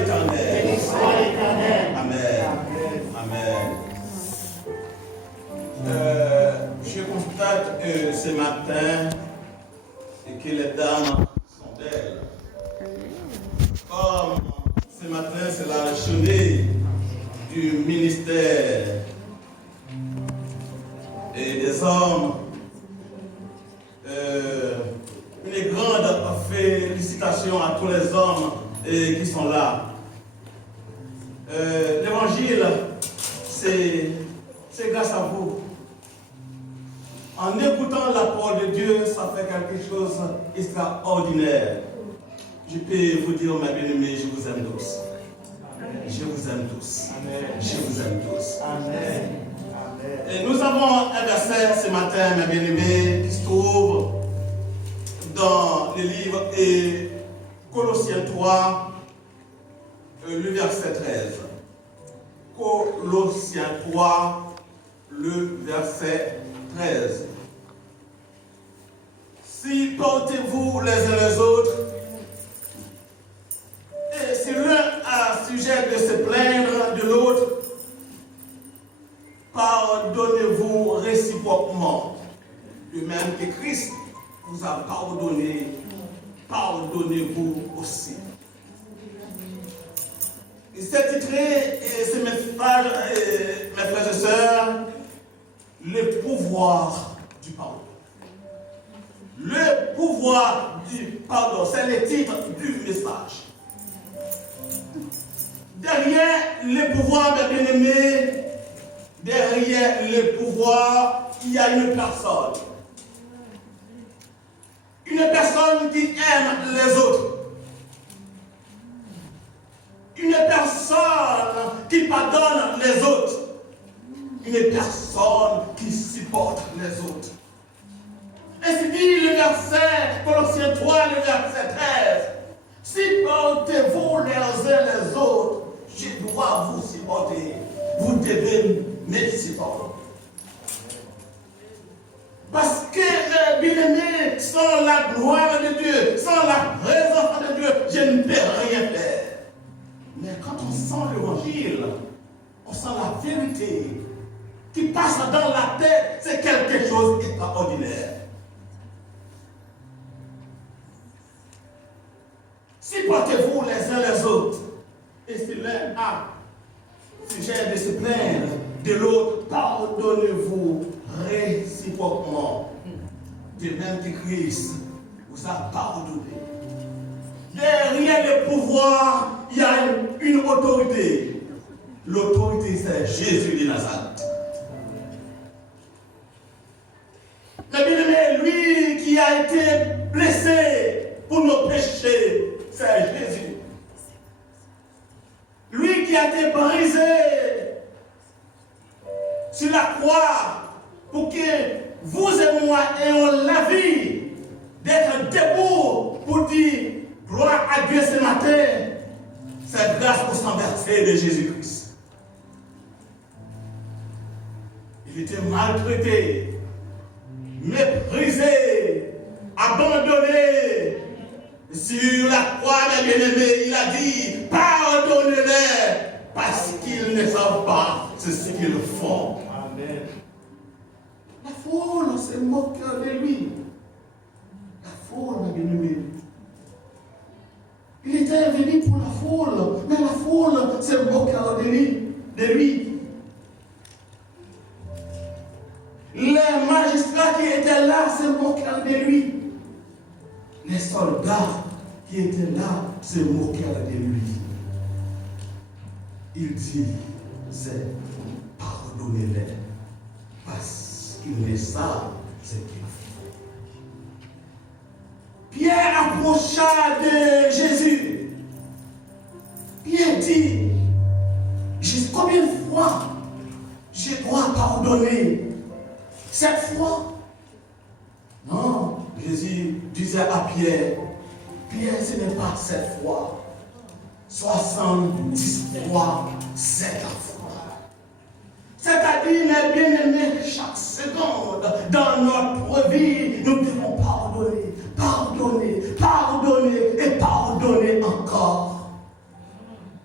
l'Éternel. Béni soit l'Éternel. Amen. Amen. Je constate ce matin que les dames sont belles. Comme ce matin, c'est la journée du ministère et des hommes. Une grande félicitation à tous les hommes qui sont là. L'évangile, c'est grâce à vous. En écoutant la parole de Dieu, ça fait quelque chose d'extraordinaire. Je peux vous dire, mes bien-aimés, je vous aime tous. Je vous aime tous. Amen. Je vous aime tous. Amen. Et nous avons un verset ce matin, mes bien-aimés, qui se trouve dans le livre et Colossiens 3, le verset 13. Colossiens 3, le verset 13. Si portez-vous les uns les autres, et si l'un a sujet de se plaindre de l'autre, pardonnez-vous réciproquement. De même que Christ vous a pardonné, pardonnez-vous aussi. Et c'est titré, et c'est mes frères et sœurs, le pouvoir du pardon. Le pouvoir du pardon, c'est le titre du message. Derrière le pouvoir, mes bien-aimés, derrière le pouvoir, il y a une personne. Une personne qui aime les autres. Une personne qui pardonne les autres. Une personne qui supporte les autres. Ainsi dit le verset, Colossiens 3, le verset 13. Supportez-vous les uns les autres. Je dois vous supporter. Vous devez me supporter. Parce que, bien-aimé, sans la gloire de Dieu, sans la présence de Dieu, je ne peux rien faire. Mais quand on sent l'évangile, on sent la vérité qui passe dans la tête, c'est quelque chose d'extraordinaire. Supportez-vous les uns les autres. Et si l'un a sujet de se plaindre de l'autre, pardonnez-vous réciproquement. De même que Christ vous a pardonné. Derrière le pouvoir, il y a une autorité. L'autorité, c'est Jésus de Nazareth. Mais bien aimé, lui qui a été blessé pour nos péchés, c'est Jésus. Lui qui a été brisé sur la croix pour que vous et moi ayons la vie d'être debout pour dire gloire à Dieu ce matin. C'est grâce au sang versé de Jésus-Christ. Il était maltraité, méprisé, abandonné. Sur la croix, mes bien-aimés, il a dit, pardonnez-les, parce qu'ils ne savent pas ce qu'ils font. Amen. La foule se moque de lui. La foule, mes bien-aimés. Il était venu pour la foule, mais la foule se moque de lui. Les magistrats qui étaient là se moquaient de lui. Les soldats qui étaient là se moquèrent de lui. Il dit, c'est pardonnez-les parce qu'ils ne savent ce qu'ils font. Pierre approcha de Jésus. Pierre dit, combien de fois je dois pardonner? 7 fois? Non. Jésus disait à Pierre, Pierre, ce n'est pas 7 fois, 70 fois 7 fois. C'est-à-dire, mes bien-aimés, chaque seconde dans notre vie, nous devons pardonner, pardonner, pardonner et pardonner encore.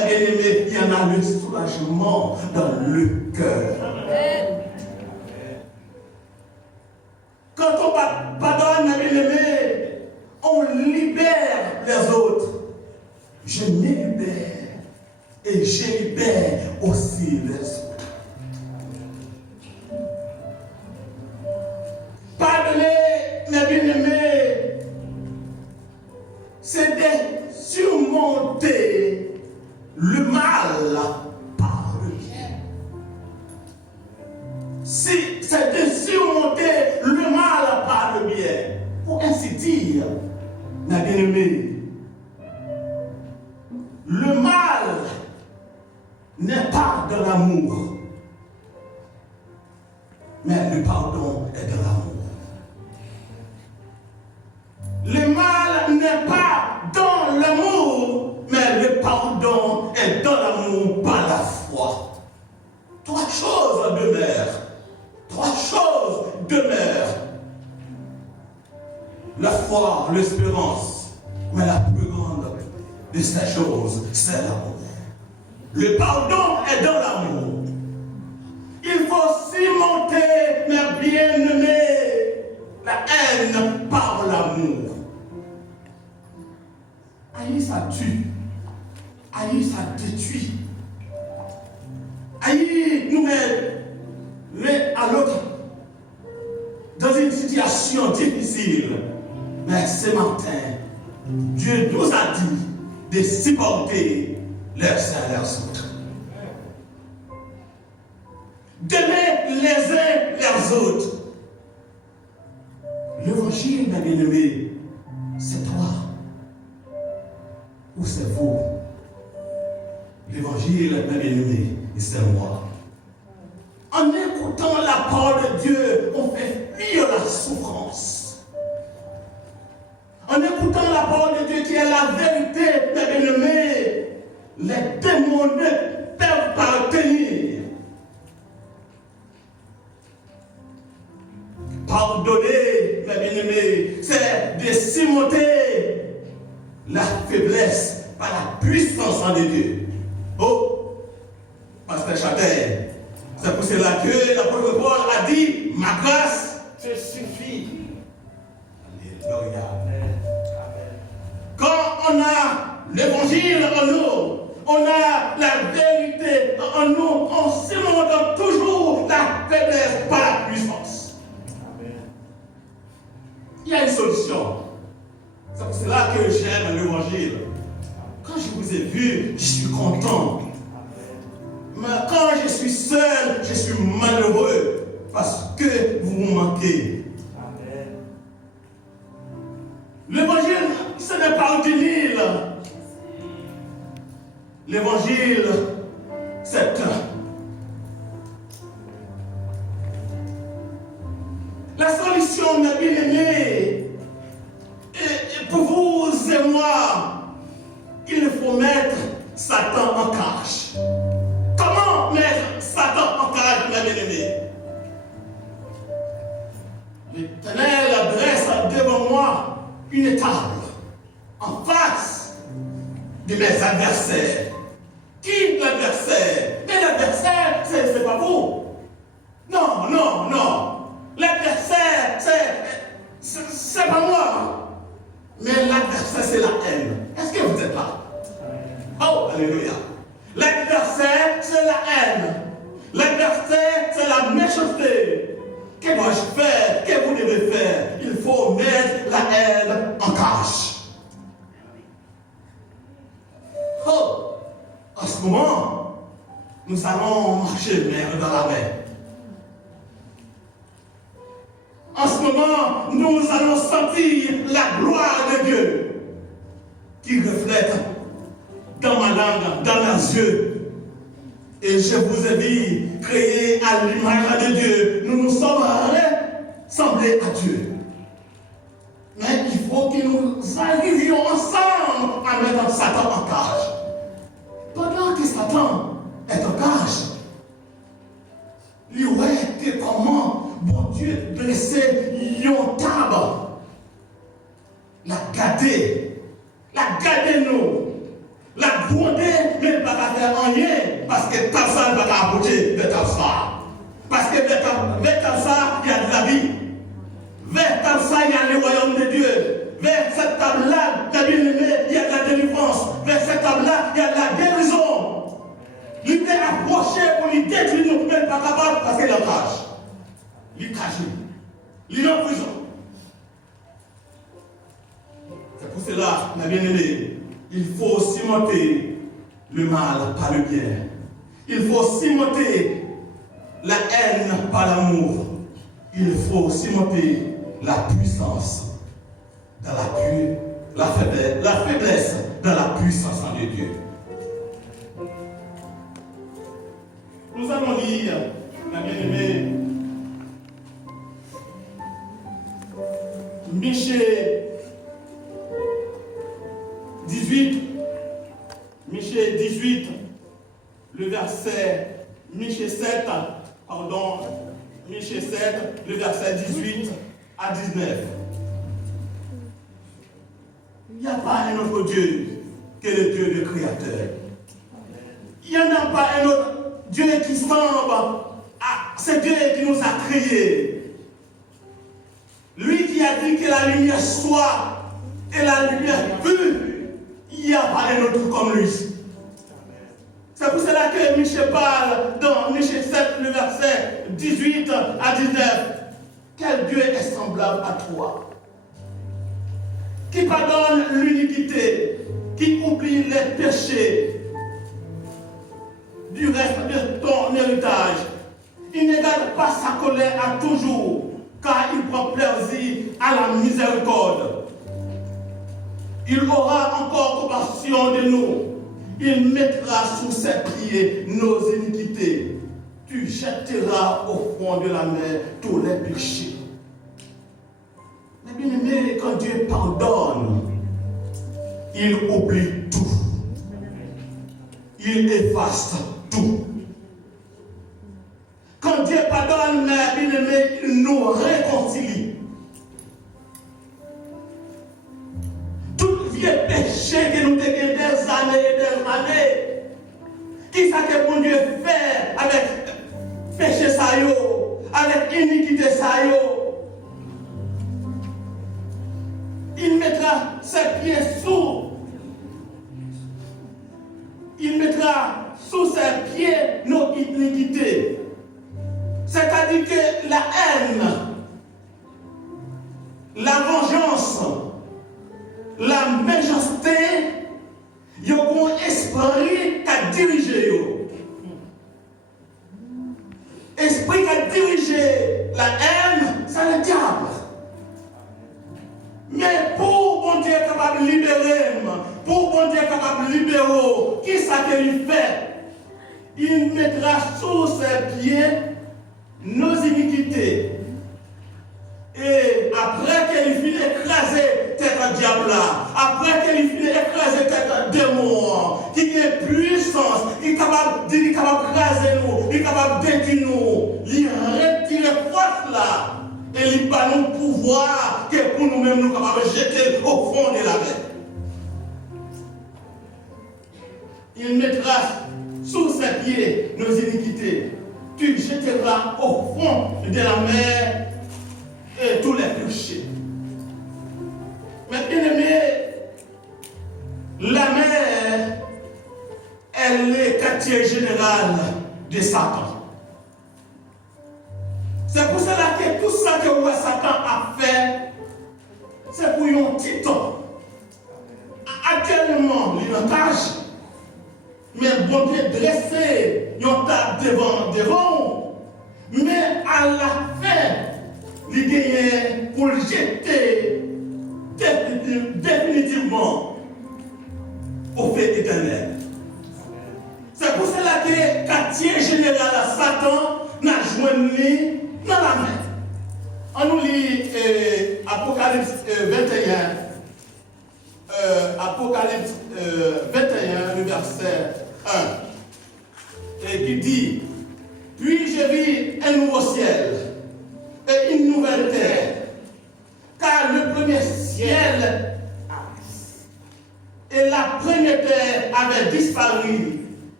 mes bien-aimés, il y en a le soulagement dans le cœur. Quand on pardonne, mes bien-aimés, on libère les autres. Je me libère et je libère aussi les autres. Pardonner, mes bien-aimés, c'est de surmonter le mal par le bien. C'est de surmonter le mal par le bien. Pour ainsi dire, mes bien-aimés, le mal n'est pas de l'amour, mais le pardon est de l'amour. Le mal n'est pas dans l'amour, mais le pardon est dans l'amour par la foi. Trois choses demeurent. Trois choses demeurent. La foi, l'espérance, mais la plus grande de ces choses, c'est l'amour. Le pardon est dans l'amour. Il faut surmonter, mes bien-aimés, la haine par l'amour. Haïr, ça tue. Haïr, ça détruit. Haïr nous met l'un à l'autre dans une situation difficile. Mais ce matin, Dieu nous a dit de supporter les uns les autres. D'aimer les uns les autres. L'évangile, mes bien-aimés, c'est toi ou c'est vous. L'évangile, mes bien-aimés, c'est moi. En écoutant la parole de Dieu, on fait fuir la souffrance. En écoutant la parole de Dieu qui est la vérité, mes bien-aimés, les démons ne peuvent pas tenir. Pardonner, mes bien-aimés, c'est de surmonter la faiblesse par la puissance en Dieu. Oh, Pasteur Châtel, c'est pour cela que l'apôtre Paul a dit, ma grâce te suffit. Alléluia. Quand on a l'évangile en nous, on a la vérité en nous, on surmonte toujours la faiblesse par la puissance. Il y a une solution. C'est pour cela que j'aime l'évangile. Quand je vous ai vu, je suis content. Mais quand je suis seul, je suis malheureux parce que vous me manquez. L'évangile, ce n'est pas une île. L'évangile, c'est un. La solution, mes bien-aimés, et pour vous et moi, il faut mettre Satan en cage. Comment mettre Satan en cage, mes bien-aimés? L'Éternel dresse devant moi une table en face de mes adversaires. Qui l'adversaire? Mais l'adversaire, c'est pas vous. Non, non, non. L'adversaire, c'est pas moi. Mais l'adversaire, c'est la haine. Est-ce que vous êtes là? Oh, alléluia. L'adversaire, c'est la haine. L'adversaire, c'est la méchanceté. Que dois-je faire? Que vous devez faire? Il faut mettre la haine en cage. Oh, en ce moment, nous allons marcher main dans la main. En ce moment, nous allons sentir la gloire de Dieu qui reflète dans ma langue, dans mes yeux. Et je vous ai dit, créés à l'image de Dieu, nous nous sommes ressemblés à Dieu. Mais il faut que nous arrivions ensemble à mettre Satan en cage. Pendant que Satan est en cage, il aurait que comment bon Dieu dressait une table, la garder nous, la gronder, mais pas fait rien parce que Tafsa ne va pas approcher de Tafsa. Parce que vers Tafsa, il y a de la vie. Vers Tafsa, il y a le royaume de Dieu. Vers cette table-là, il y a de la délivrance. Vers cette table-là, il y a de la guérison. Il était approché pour lui détruire, nous ne pouvons pas capable parce qu'il est en rage. Il est caché. Il est en prison. C'est pour cela, ma bien-aimée, il faut cimenter le mal par le bien. Il faut cimenter la haine par l'amour. Il faut cimenter la puissance dans la faiblesse dans la puissance en Dieu. Nous allons lire, ma bien-aimée, Michée 18, le verset, Michée 7, le verset 18 à 19. Il n'y a pas un autre Dieu que le Dieu du Créateur. Il n'y en a pas un autre Dieu qui semble à ce Dieu qui nous a créés. Lui qui a dit que la lumière soit et la lumière fut, il n'y a pas un autre comme lui. C'est pour cela que Michée parle dans Michée 7, le verset 18 à 19. Quel Dieu est semblable à toi? Qui pardonne l'iniquité, qui oublie les péchés du reste de ton héritage. Il ne garde pas sa colère à toujours, car il prend plaisir à la miséricorde. Il aura encore compassion de nous. Il mettra sous ses pieds nos iniquités. Tu jetteras au fond de la mer tous les péchés. Mais bien aimé, quand Dieu pardonne, il oublie tout. Il efface tout. Quand Dieu pardonne, mais bien aimé, il nous réconcilie. Tout vieux péché que nous avons des années et des années, qui ça que bon Dieu fait avec péché ça yo, avec iniquité ça yo, il mettra ses pieds sous. Il mettra sous ses pieds nos iniquités. C'est-à-dire que la haine, la vengeance, la méchanceté, il y a un esprit qui a dirigé. Esprit qui a dirigé la haine, c'est le diable. Mais pour bon Dieu capable de libérer, pour bon Dieu capable de libérer, qui ça qu'il fait? Il mettra sous ses pieds nos iniquités. Et après qu'il finit d'écraser tête diable là, après qu'il finit d'écraser tête démon, qui a puissance, qui est capable d'écraser nous, qui est capable de détruire nous, il retire force là. Et il pas nous pouvoir que pour nous-mêmes nous capables de jeter au fond de la mer. Il mettra sous ses pieds nos iniquités. Tu jetteras au fond de la mer et tous les péchés. Mais bien aimé, la mer, elle est quartier général de Satan. C'est pour cela que tout ça que Satan a fait, c'est pour un petit temps. Actuellement, il y a un tâche, mais bon Dieu dressé, il y a un tas devant. Mais à la fin, il gagne pour le jeter définitivement au fait éternel. C'est pour cela que le quartier général à Satan n'a joint dans la main. On nous lit Apocalypse 21. Apocalypse 21, le verset 1. Et qui dit: Puis je vis un nouveau ciel et une nouvelle terre, car le premier ciel et la première terre avaient disparu,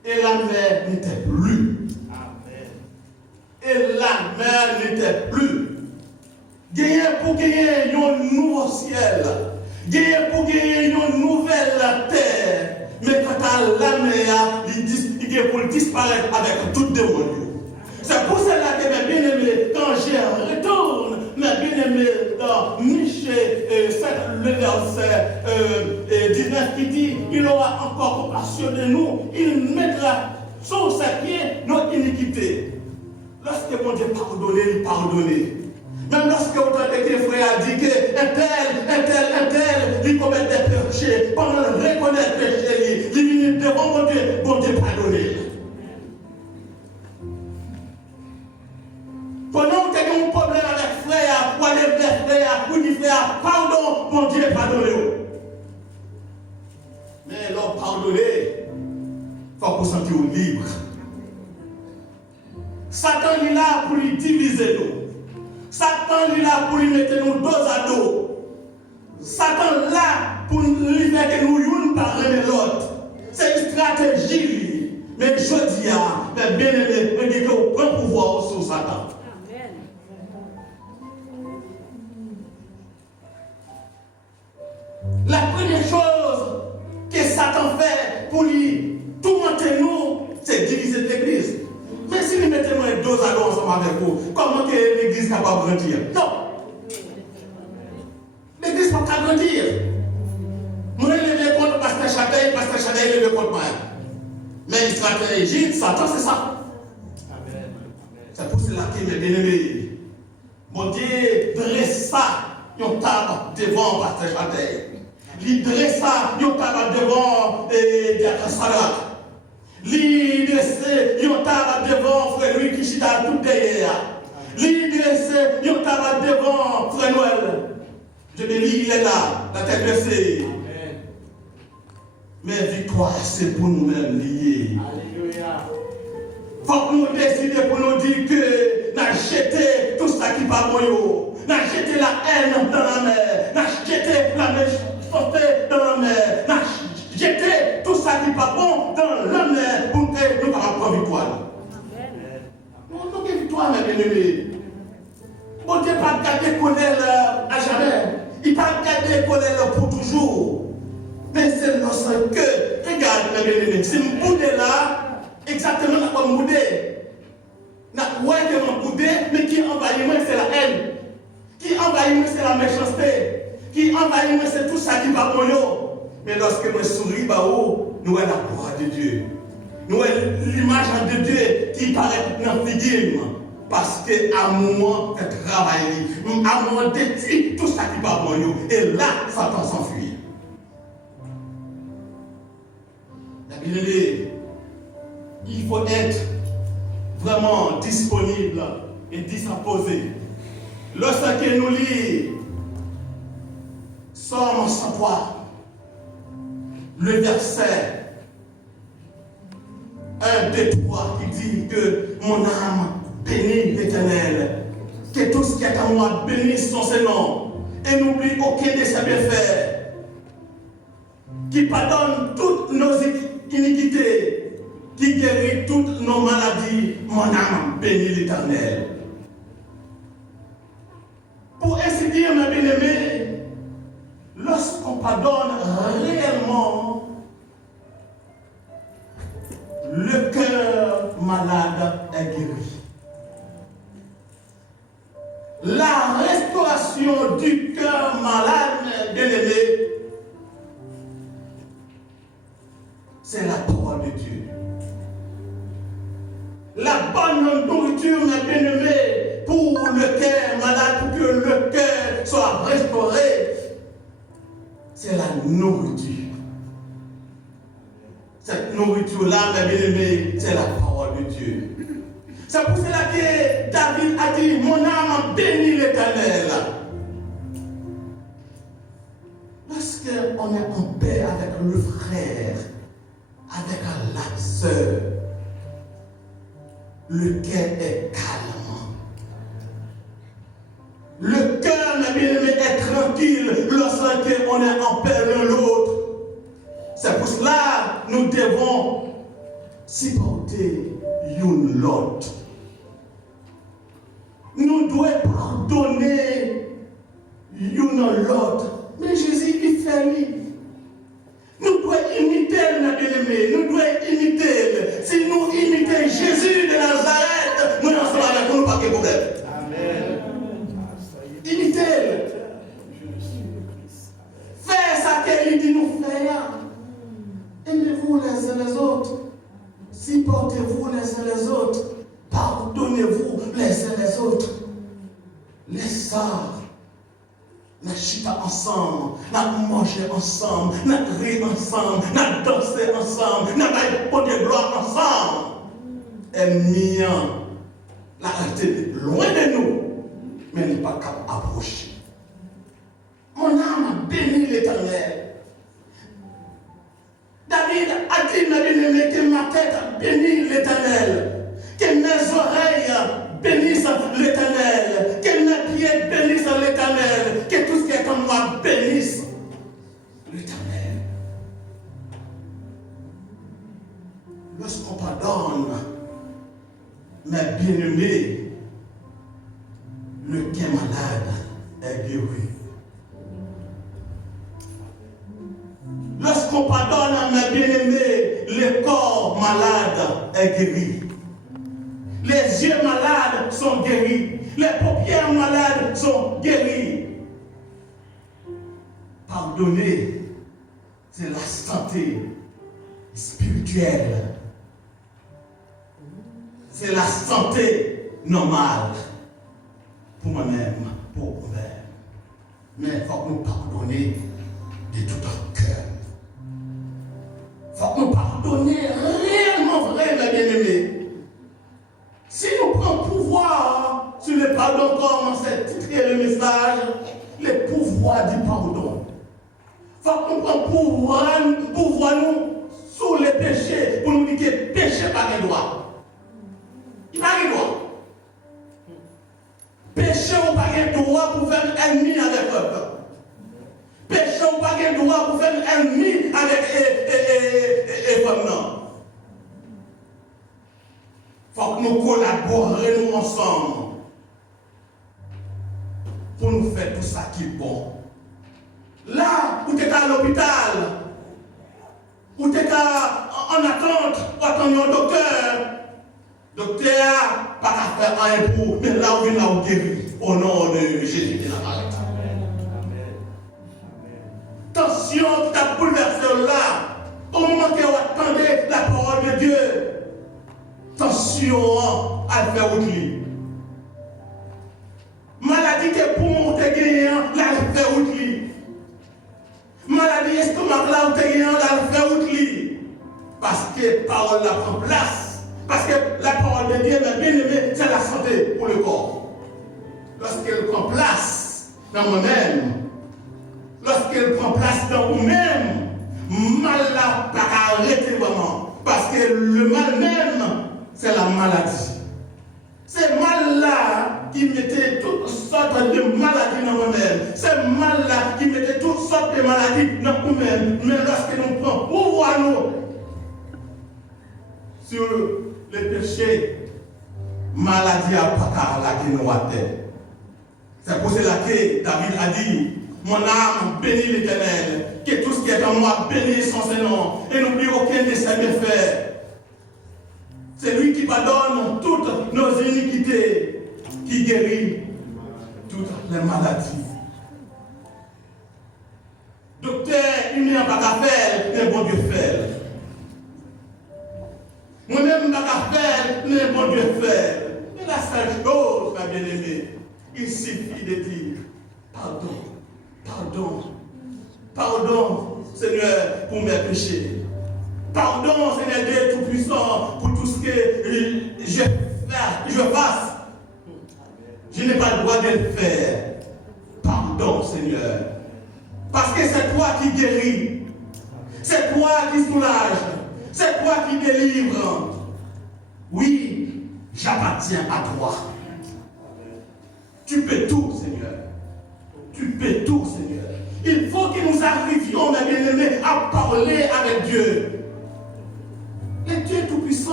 Et la mer n'était plus. Amen. Et la mer n'était plus. Gagner pour gagner un nouveau ciel. Gagner pour gagner une nouvelle terre. Mais quand la mer, il est pour disparaître avec tout le monde. C'est pour cela que mes bien-aimés, quand je retourne, mes bien-aimés, dans Michée, le verset 19 qui dit, il aura encore compassion de nous, il mettra sur ses pieds notre iniquité. Lorsque mon Dieu pardonne, il pardonne. Même lorsque vous entendez que les frères dit que un tel, il commet des péchés, pendant de reconnaître les péchés, il vient devant mon Dieu pardonner. Pendant que tu as un problème avec frère, ou avec frère, ou dit frère, pardon, mon Dieu pardonne. Mais l'homme pardonner, il faut vous sentir libre. Satan est là pour lui diviser nous. Satan est là pour lui mettre nous dos à dos. Satan est là pour lui faire que nous une par l'autre. C'est une stratégie. Mais je dis à mes bien-aimés, je dis qu'on prend pouvoir sur Satan. La première chose que Satan fait pour lui tourmenter nous, c'est diviser l'église. Mais si nous mettons dos à dos ensemble avec vous, comment que l'église est capable de grandir? Non. L'église ne peut pas grandir. Nous élevons contre Pasteur Chadey élevons contre moi. Mais une stratégie de Satan, c'est ça. Amen. C'est pour cela que mes bien-aimés, mon Dieu dressa une table devant Pasteur Chadey. Il dressa une table devant Diacre Salat. Il dressa une table devant Frère Louis qui chita tout derrière. Il dressa une table devant Frère Noël. Je bénis, il est là, la tête baissée. Mais victoire, c'est pour nous-mêmes liés. Alléluia. Il faut que nous décidions pour nous dire que nous avons jeté tout ça qui n'est pas bon. Nous avons jeté la haine dans la mer. Nous avons jeté la méchanceté dans la mer. Nous avons jeté tout ça qui n'est pas bon dans la mer pour que nous puissions prendre victoire. Nous avons une victoire, mes bien-aimés. Bon Dieu, pas garder colère à jamais. Il ne pas garder colère pour toujours. Mais c'est lorsque, regarde mes bien-aimés, si je boude là, exactement comme boude. Mais qui envahit moi, c'est la haine. Qui envahit moi, c'est la méchanceté. Qui envahit moi, c'est tout ça qui va pour nous. Mais lorsque je souris, nous avons la gloire de Dieu. Nous avons l'image de Dieu qui paraît dans le figure. Parce que amour fait travailler. Amour détruit tout ça qui va pour nous. Et là, Satan s'enfuit. Il faut être vraiment disponible et disposé. Lorsque nous lisons Somme 103, le verset 1, 2, 3, qui dit que mon âme bénit l'Éternel, que tout ce qui est en moi bénisse son Seigneur, et n'oublie aucun de ses bienfaits, qui pardonne toutes nos iniquités, qui guérit toutes nos maladies. Mon âme bénit l'Éternel. Pour ainsi dire, mes bien-aimés, lorsqu'on pardonne réellement, le cœur malade est guéri. La restauration du cœur malade, bien-aimé, c'est la parole de Dieu. La bonne nourriture, mes bien-aimés, pour le cœur malade, pour que le cœur soit restauré, c'est la nourriture. Cette nourriture-là, mes bien-aimés, c'est la parole de Dieu. C'est pour cela que David a dit, mon âme bénit l'Éternel. Lorsqu'on est en paix avec le frère, avec la sœur, le cœur est calme. Le cœur, mes bien-aimés, est tranquille lorsqu'on est en paix l'un l'autre. C'est pour cela que nous devons supporter l'autre. Nous devons pardonner l'autre. Mais Jésus, il fait lui. Nous devons imiter le bien-aimé. Nous devons imiter. Si nous imitons Jésus de Nazareth, nous n'en sommes avec nous pas de problème. Amen. Imitez-le. Faites ça qu'il dit nous faire. Aimez-vous les uns les autres. Supportez-vous les uns les autres. Pardonnez-vous les uns les autres. Les sœurs, nous chita ensemble, nous manger ensemble, nous rire ensemble, nous danser ensemble, nous faire de gloire ensemble. Ennemis, la réalité loin de nous, mais n'est pas capable d'approcher. Mon âme a béni l'Éternel. David a dit, ma bien-aimée, que ma tête a béni l'Éternel. Que mes oreilles bénissent l'Éternel. Que mes pieds bénissent l'Éternel. Que tout ce qui est en moi bénisse l'Éternel. Lorsqu'on pardonne, mes bien-aimés, le cœur malade est guéri. Lorsqu'on pardonne à mes bien-aimés, le corps malade est guéri. Les yeux malades sont guéris. Les paupières malades sont guéries. Pardonner, c'est la santé spirituelle. C'est la santé normale. Pour moi-même, pour vous-même. Mais il faut que nous pardonner de tout notre cœur. Il faut que nous pardonner réellement vrai, mes bien-aimés. Si nous prenons pouvoir sur le pardon, comme c'est titré le message, le pouvoir du pardon. Il faut que nous prenions pouvoir nous sur les péchés pour nous dire que le péché n'a pas de droit. Il n'a pas de droit. Péché n'a pas de droit pour faire ennemi avec le peuple. Péché n'a pas de droit pour faire ennemi avec femme. Non. Il faut que nous collaborions ensemble pour nous faire tout ça qui est bon. Là où tu es à l'hôpital, où tu es en attente, où attendre un docteur, pas qu'à faire un pour, mais là où il a guéri, au nom de Jésus de Nazareth. Tension qui t'a bouleversé là, au moment que vous attendez la parole de Dieu. Tension à faire outil. Maladie que pour monter gagnant, là elle fait outil. Maladie estomac là où t'es gagnant, là elle fait outil. Parce que la parole la prend place. Parce que la parole de Dieu, bien aimé, c'est la santé pour le corps. Lorsqu'elle prend place dans moi-même, lorsqu'elle prend place dans vous-même, mal là pas arrêter vraiment. Parce que le mal même, c'est la maladie. C'est mal-là qui mettait toutes sortes de maladies dans nous-mêmes. C'est mal-là qui mettait toutes sortes de maladies dans nous-mêmes. Mais lorsque nous prenons pouvoir nous sur les péchés, maladie à pas la nous à terre. C'est pour cela que David a dit, mon âme bénit l'Éternel, que tout ce qui est en moi bénisse son Seigneur, et n'oublie aucun de ses bienfaits. C'est lui qui pardonne toutes nos iniquités, qui guérit toutes les maladies. Docteur, il n'y a pas qu'à faire, mais bon Dieu fait. Moi-même, pas qu'à faire, mais bon Dieu fait. Mais la seule chose, ma bien-aimée, il suffit de dire pardon, pardon, pardon, Seigneur, pour mes péchés. Pardon, Seigneur Dieu Tout-Puissant, pour tout ce que je fasse. Je n'ai pas le droit de le faire. Pardon, Seigneur. Parce que c'est toi qui guéris. C'est toi qui soulage. C'est toi qui délivre. Oui, j'appartiens à toi. Tu peux tout, Seigneur. Tu peux tout, Seigneur. Il faut que nous arrivions, mes bien-aimés, à parler avec Dieu. Le Dieu Tout-Puissant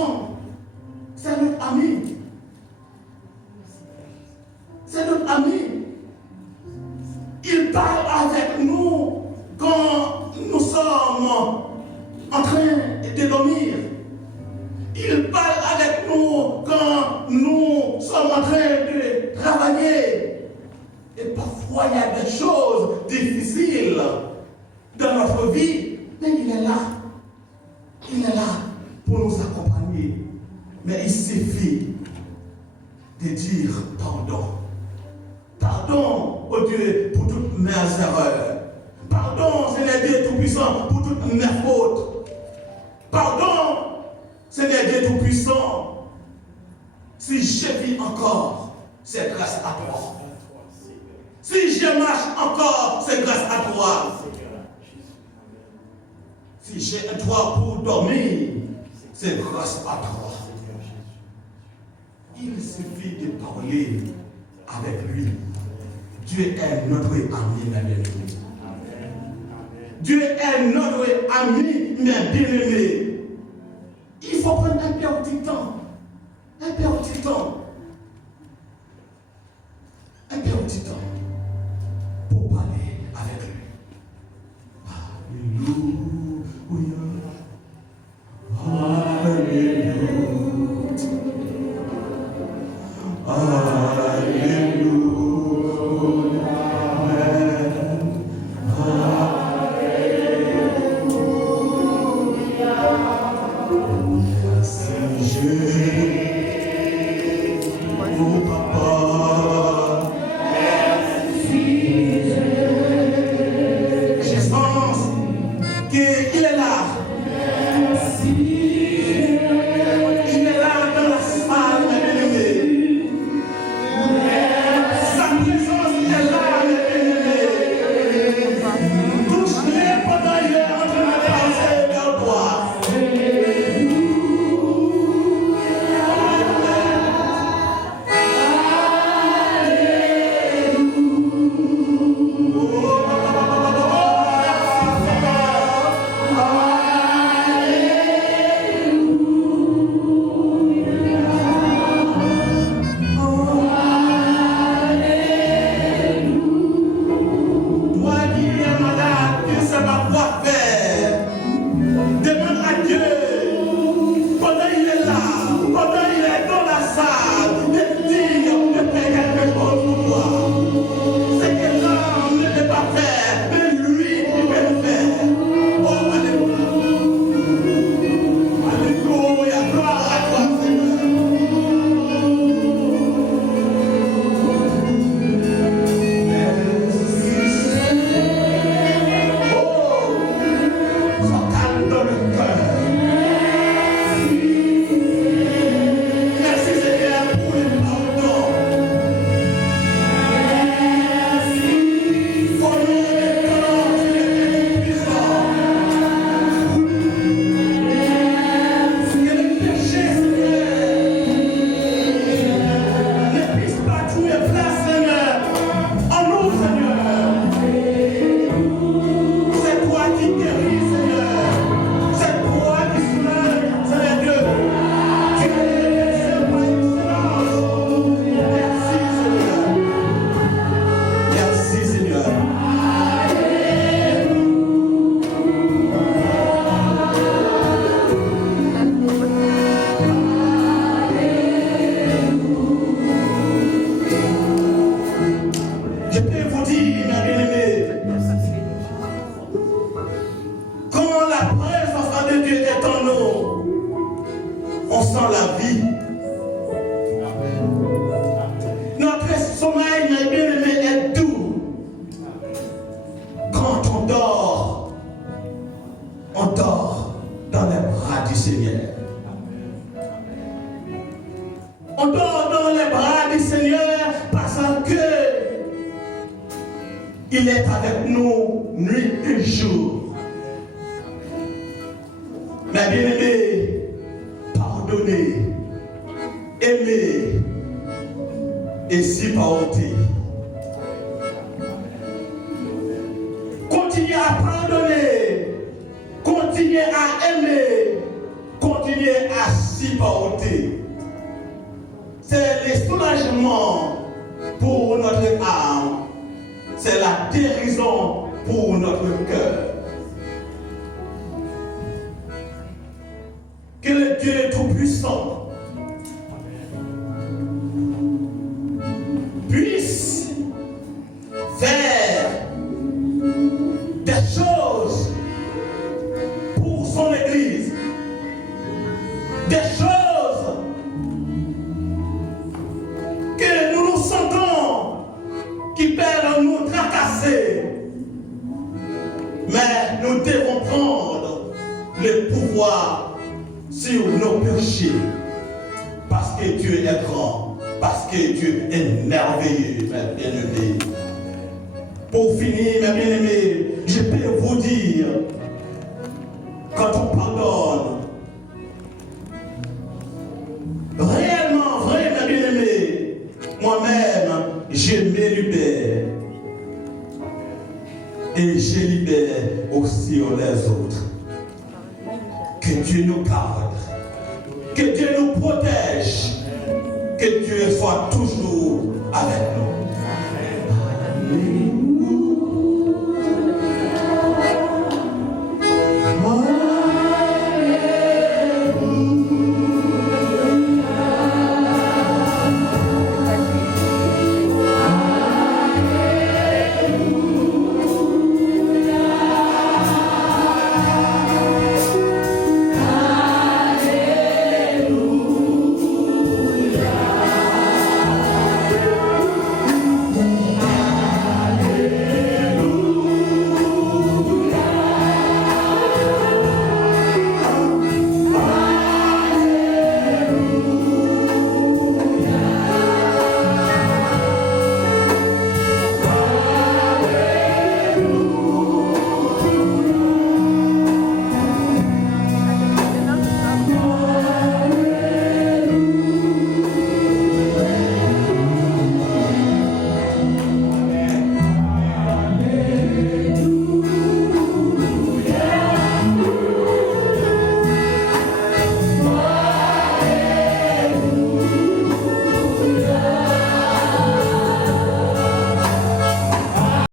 ensemble. C'est notre ami. C'est notre ami. Il parle avec nous quand nous sommes en train de dormir. Il parle avec nous quand nous sommes en train de travailler. Et parfois, il y a des choses difficiles dans notre vie, mais il est là. Il est là pour nous accompagner. Mais il suffit de dire pardon. Pardon, oh Dieu, pour toutes mes erreurs. Pardon, Seigneur Dieu Tout-Puissant, pour toutes mes fautes. Pardon, Seigneur Dieu Tout-Puissant, si je vis encore, c'est grâce à toi. Si je marche encore, c'est grâce à toi. Si j'ai un toit pour dormir, c'est grâce à toi. Il suffit de parler avec lui. Dieu est notre ami, mes bien-aimés. Dieu est notre ami, mes bien-aimés. Il faut prendre un petit temps. Un petit temps. Un petit temps pour parler avec lui. Alléluia. Alléluia. Il est avec nous nuit et jour. Mes bien-aimés, pardonnez, aimez et supportez. Continuez à pardonner, continuez à aimer, continuez est à supporter. C'est le soulagement pour notre âme. C'est la guérison pour notre cœur. Que le Dieu Tout-Puissant puisse faire des choses pour son Église, des choses que nous nous sentons qui peuvent nous tracasser, mais nous devons prendre le pouvoir sur nos péchés, parce que Dieu est grand, parce que Dieu est merveilleux, mes bien-aimés. Pour finir, mes bien-aimés, je peux vous dire, quand on pardonne, réellement, vrai, mes bien-aimés, moi-même, je me libère. Et je libère aussi les autres. Que Dieu nous garde, que Dieu nous protège, que Dieu soit toujours avec nous.